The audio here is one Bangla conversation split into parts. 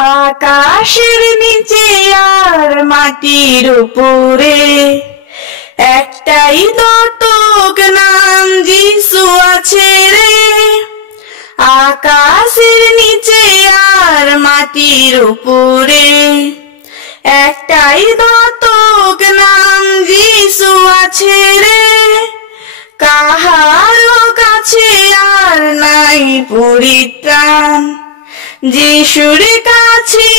আকাশের নিচে আর মাটির উপরে একটাই দত্তক নাম যিশু আছে রে। আকাশের নিচে আর মাটির উপরে একটাই দত্তক নাম যিশু আছে রে। কাহারো কাছে আর নাই পরিত্রাণ, যিশুর কাছে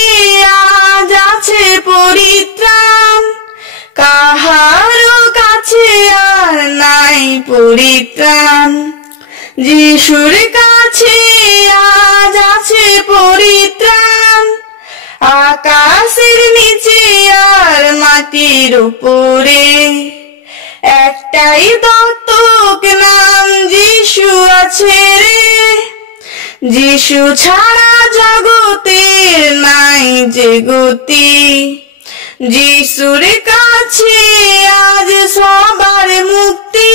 আজ আছে পরিত্রাণ। কাহারো কাছে আর নাই পরিত্রাণ, যিশুর কাছে আজ আছে পরিত্রাণ। আকাশের নিচে আর মাটির উপরে একটাই দত্তক নাম যিশু আছে রে। যিশু ছাড়া জগতের নাই যে গতি, যিশুর কাছে আজ সবার মুক্তি।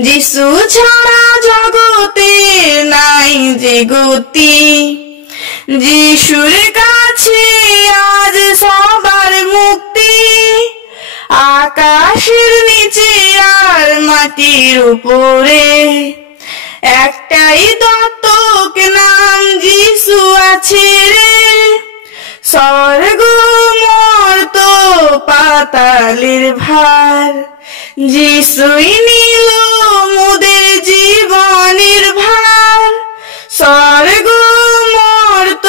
যিশু ছাড়া জগতের নাই যে গতি, যিশুর কাছে আজ সবার মুক্তি। আকাশের নিচে আর মাটির উপরে একটাই দত্তক নাম যিশু আছে রে। স্বর্গ মর্ত পাতালের ভার যিশুই নিল মোদের জীবনের ভার। স্বর্গ মর্ত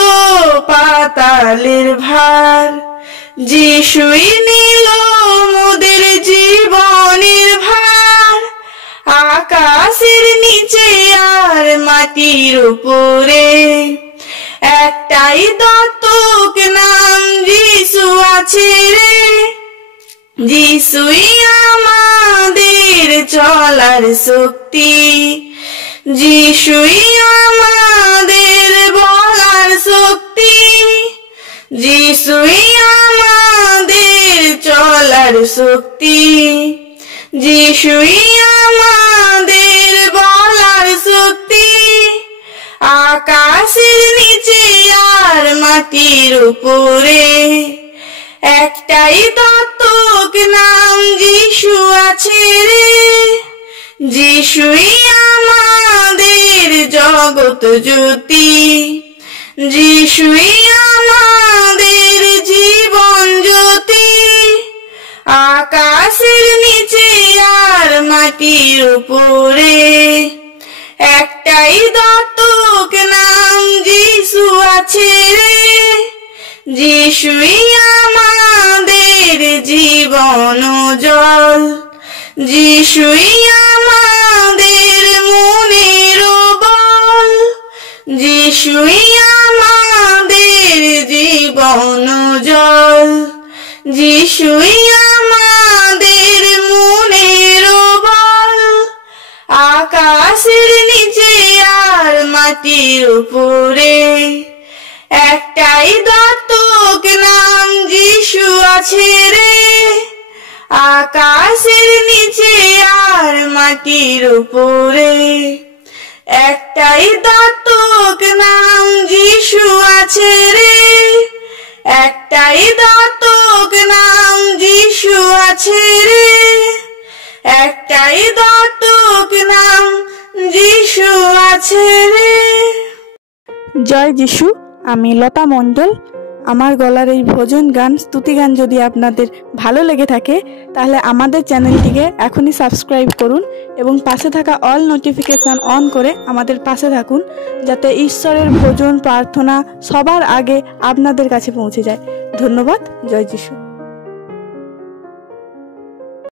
পাতালের ভার যিশুই নিল মোদের জীবনের ভার। আকাশের নিচে আর মাটির উপরে একটাই দত্তক নাম যিশু আছে রে। যিশুই আমাদের চলার শক্তি, যিশুই আমাদের বলার শক্তি। যিশুই আমাদের চলার শক্তি, যিশুই আমাদের বলার শক্তি। আকাশের নিচে আর মাটির উপরে একটাই দত্তক নাম যিশু আছে রে। যিশুই আমাদের জগৎ জ্যোতি, যিশুই আমাদের জীবন জ্যোতি। আকাশের নিচে আর মাটির উপরে একটাই দত্তক নাম যিশু আছে রে। যিশুই আমাদের জীবন জল, যিশুই আমাদের মনের বল। যিশুই আমাদের জীবন জল, যিশুই আমাদের মনের বল। আকাশের নিচে আর মাটির উপরে একটাই দত্তক নাম যিশু আছে রে। আকাশের নিচে আর মাটির উপরে একটাই দত্তক নাম যিশু আছে রে। একটাই দত্তক নাম যিশু আছে রে। একটাই দত্তক নাম যিশু আছে রে। জয় যিশু। আমি লতা মণ্ডল। আমার গলার এই ভজন গান, স্তুতি গান যদি আপনাদের ভালো লেগে থাকে তাহলে আমাদের চ্যানেলটিকে এখনই সাবস্ক্রাইব করুন এবং পাশে থাকা অল নোটিফিকেশান অন করে আমাদের পাশে থাকুন, যাতে ঈশ্বরের ভজন প্রার্থনা সবার আগে আপনাদের কাছে পৌঁছে যায়। ধন্যবাদ। জয় যিশু।